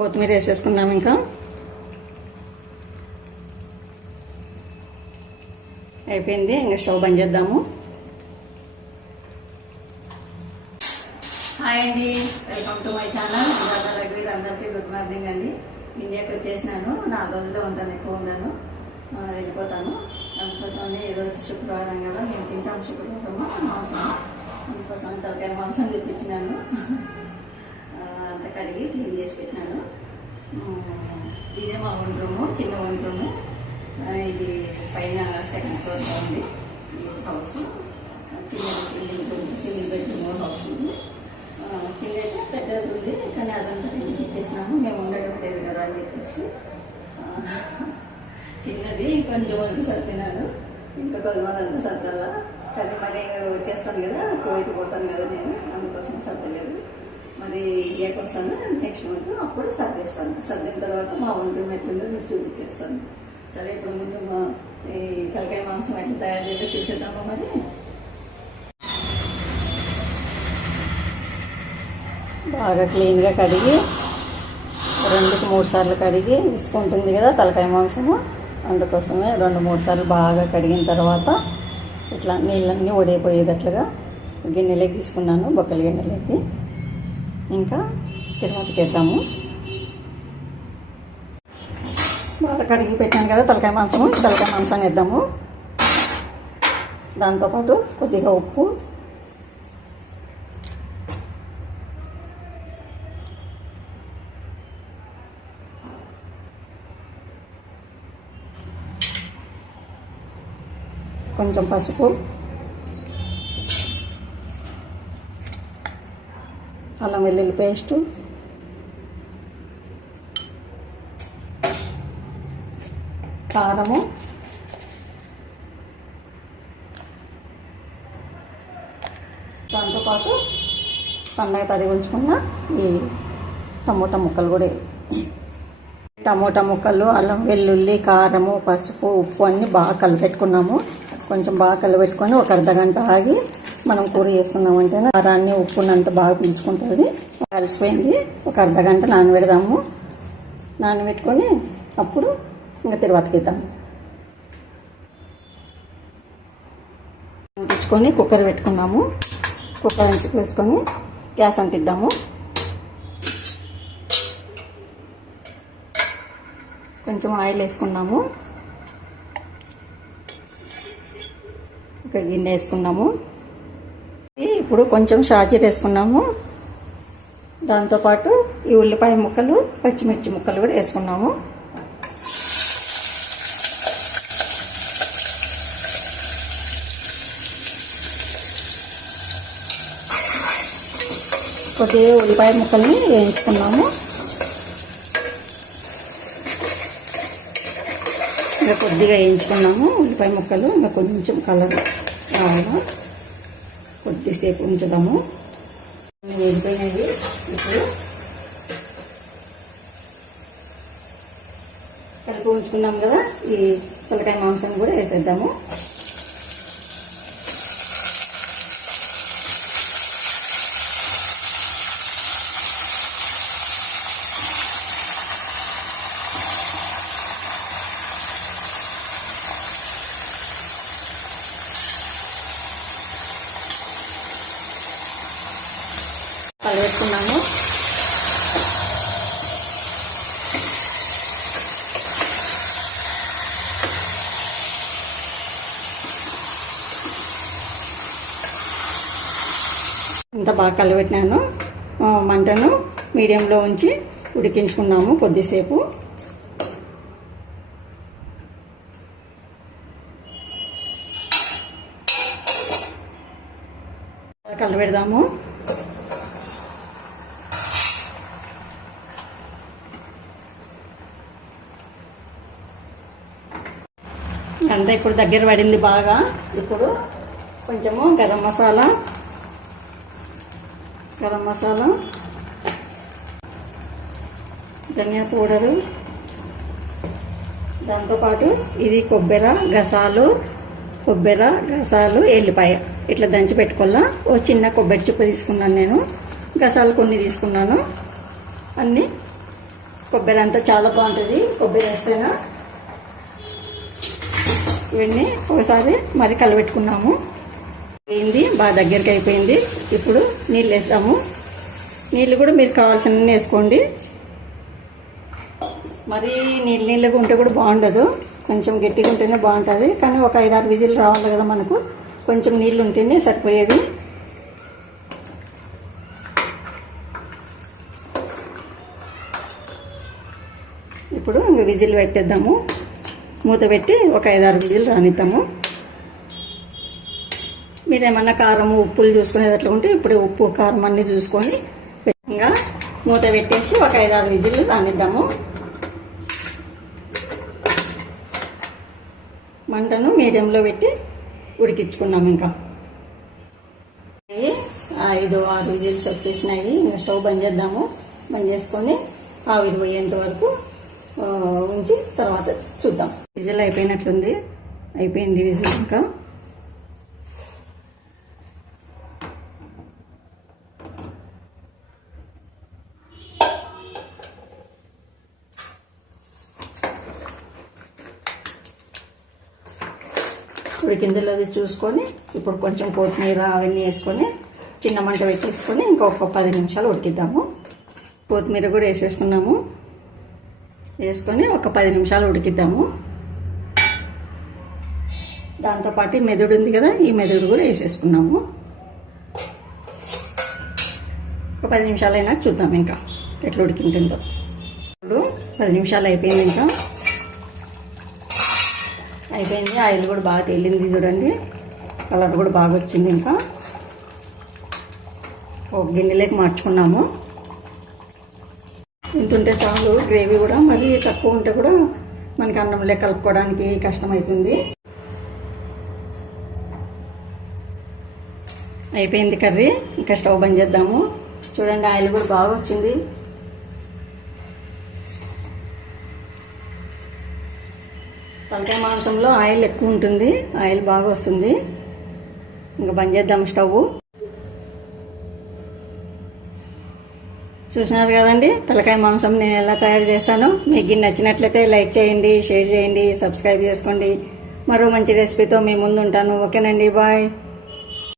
కొత్తిమీర వేసేసుకున్నాం ఇంకా. అయిపోయింది ఇంకా స్టవ్ బంద్ చేద్దాము. హాయ్ అండి వెల్కమ్ టు మై ఛానల్. దగ్గర అందరికీ గుడ్ మార్నింగ్ అండి. ఇండియాకి వచ్చేసినాను నాలుగు రోజుల్లో ఉంటాను ఎక్కువ ఉన్నాను వెళ్ళిపోతాను. అందుకోసమని ఈరోజు శుక్రవారం కదా మేము తింటాం శుక్రవారం మాంసం. అందుకోసం తలకాయ మాంసం తెప్పించినాను. అంత కడిగి క్లీన్ చేసి పెట్టినాను. ఇదే మా వన్ రూము చిన్న వంట రూము ఇది పైన సెకండ్ ఫ్లోర్లో ఉంది. హౌస్ చిన్న సింగిల్ సింగిల్ బెడ్రూమ్ హౌస్ ఉంది. కింద అయితే పెద్దది ఉంది కానీ అదంతా నేను ఇచ్చేసినాము. మేము ఉండడం లేదు కదా అని చెప్పేసి. చిన్నది కొంచెం వరకు సర్దినాను ఇంకా కొద్దిమంది సర్దల్లా కానీ మరి వచ్చేస్తాను కదా కోవిడ్ పోతాను కదా నేను అందుకోసం సర్దలేదు. మరి వస్తాను నెక్స్ట్ మంత్ అప్పుడు సర్దేస్తాను. సర్దిన తర్వాత మా వంట ఎట్లుందో మీకు చూపించేస్తాను. సరే ఇప్పుడు ముందు మా ఈ తలకాయ మాంసం ఎట్లా తయారు చేయాలో చూసేద్దామా మరి? బాగా క్లీన్గా కడిగి రెండుకి మూడు సార్లు కడిగి ఇసుకుంటుంది కదా తలకాయ మాంసము. అందుకోసమే రెండు మూడు సార్లు బాగా కడిగిన తర్వాత ఇట్లా నీళ్ళన్నీ ఒడిపోయేటట్లుగా గిన్నెలోకి తీసుకున్నాను బొక్కల గిన్నెలోకి. ఇంకా తిరుమతికి వేద్దాము బాగా కడిగి పెట్టాను కదా తలకాయ మాంసము. తలకాయ మాంసం వేద్దాము. దాంతోపాటు కొద్దిగా ఉప్పు. కొంచెం పసుపు. అల్లం వెల్లుల్లి పేస్టు. కారము. దాంతోపాటు సన్నగా తరిగి ఉంచుకున్న ఈ టమోటా ముక్కలు కూడా టమోటా ముక్కలు అల్లం వెల్లుల్లి కారము పసుపు ఉప్పు అన్నీ బాగా కలిపెట్టుకున్నాము కొంచెం బాగా కలిపెట్టుకొని ఒక అర్ధ గంట ఆగి మనం కూర చేసుకున్నామంటే కారాన్ని ఉప్పునంత బాగా పీల్చుకుంటుంది కలిసిపోయింది. ఒక అర్ధ గంట నానబెడదాము. నానబెట్టుకొని అప్పుడు ఇంకా తిరువాతకిద్దాము ఉంచుకొని కుక్కర్ పెట్టుకున్నాము. కుక్కర్ నుంచి వేసుకొని గ్యాస్ అంటిద్దాము. కొంచెం ఆయిల్ వేసుకున్నాము. ఒక గిన్నె వేసుకున్నాము. ఇప్పుడు కొంచెం షాజీర్ వేసుకున్నాము. దాంతోపాటు ఈ ఉల్లిపాయ ముక్కలు పచ్చిమిర్చి ముక్కలు కూడా వేసుకున్నాము. కొద్దిగా ఉల్లిపాయ ముక్కల్ని వేయించుకున్నాము. ఇంకా కొద్దిగా వేయించుకున్నాము ఉల్లిపాయ ముక్కలు. ఇంకా కొంచెం కలర్ రావడం. కొద్దిసేపు ఉంచుదాము. ఇవి వేగిపోయినవి ఇప్పుడు కలిపి ఉంచుకున్నాం కదా ఈ పిల్లకాయ మాంసం కూడా వేసేద్దాము. వేసుకున్నాము. ఇంత బాగా కలబెట్టినాను. మంటను మీడియంలో ఉంచి ఉడికించుకున్నాము కొద్దిసేపు. కలబెడదాము. అంతా ఇప్పుడు దగ్గర పడింది బాగా. ఇప్పుడు కొంచెము గరం మసాలా. గరం మసాలా. ధనియా పౌడరు. దాంతోపాటు ఇది కొబ్బరి గసాలు కొబ్బరి గసాలు ఎల్లిపాయ. ఇట్లా దంచి పెట్టుకోవాలా? ఓ చిన్న కొబ్బరి చిప్ప తీసుకున్నాను నేను. గసాలు కొన్ని తీసుకున్నాను. అన్నీ కొబ్బరి అంతా చాలా బాగుంటుంది. కొబ్బరి వేస్తేనా? ఇవన్నీ ఒకసారి మరి కలబెట్టుకున్నాము. అయింది బాగా దగ్గరికి అయిపోయింది. ఇప్పుడు నీళ్ళు వేస్తాము. నీళ్ళు కూడా మీరు కావాల్సిన వేసుకోండి. మరీ నీళ్ళు నీళ్ళగా ఉంటే కూడా బాగుండదు. కొంచెం గట్టిగా ఉంటేనే బాగుంటుంది. కానీ ఒక ఐదారు విజిల్ రావాలి కదా మనకు. కొంచెం నీళ్ళు ఉంటేనే సరిపోయేది. ఇప్పుడు ఇంక విజిల్ పెట్టేద్దాము. మూత పెట్టి ఒక ఐదారు విజిల్ రానిద్దాము. మీరేమన్నా కారం ఉప్పులు చూసుకునేది అట్లా ఉంటే ఇప్పుడు ఉప్పు కారం అన్నీ చూసుకొని ఇంకా మూత పెట్టేసి ఒక ఐదారు విజిల్లు రానిద్దాము. మంటను మీడియంలో పెట్టి ఉడికించుకున్నాము ఇంకా. ఐదు ఆరు విజిల్స్ వచ్చేసినాయి. ఇంకా స్టవ్ బంద్ చేద్దాము. బంద్ చేసుకొని ఆవిరి పోయేంత వరకు ఉంచి తర్వాత చూద్దాం. విజిల్ అయిపోయినట్లుంది. అయిపోయింది విజిల్ ఇంకా. ఉడికిందిలో అది చూసుకొని ఇప్పుడు కొంచెం కొత్తిమీర అవన్నీ వేసుకొని చిన్న మంట పెట్టేసుకొని ఇంకొక పది నిమిషాలు ఉడికిద్దాము. కొత్తిమీర కూడా వేసేసుకున్నాము. వేసుకొని ఒక పది నిమిషాలు ఉడికిద్దాము. దాంతోపాటు మెదడు ఉంది కదా ఈ మెదడు కూడా వేసేసుకున్నాము. ఒక పది నిమిషాలు అయినాక చూద్దాం ఇంకా ఎట్లా ఉడికింటుందో. ఇప్పుడు పది నిమిషాలు అయిపోయింది ఇంకా. అయిపోయింది ఆయిల్ కూడా బాగా తేలింది చూడండి. కలర్ కూడా బాగా వచ్చింది ఇంకా. ఒక గిన్నెలోకి మార్చుకున్నాము. ఇంత ఉంటే చాలు గ్రేవీ కూడా మరీ తక్కువ ఉంటే కూడా మనకి అన్నంలో కలుపుకోవడానికి కష్టమవుతుంది. అయిపోయింది కర్రీ. ఇంకా స్టవ్ బంద్ చేద్దాము. చూడండి ఆయిల్ కూడా బాగా వచ్చింది. తలకాయ మాంసంలో ఆయిల్ ఎక్కువ ఉంటుంది. ఆయిల్ బాగా వస్తుంది. ఇంకా బంద్ చేద్దాం స్టవ్. చూసినారు కదండి తలకాయ మాంసం నేను ఎలా తయారు చేశాను? మీకు నచ్చినట్లయితే లైక్ చేయండి షేర్ చేయండి సబ్స్క్రైబ్ చేసుకోండి. మరో మంచి రెసిపీతో మీ ముందు ఉంటాను. ఓకేనండి బాయ్.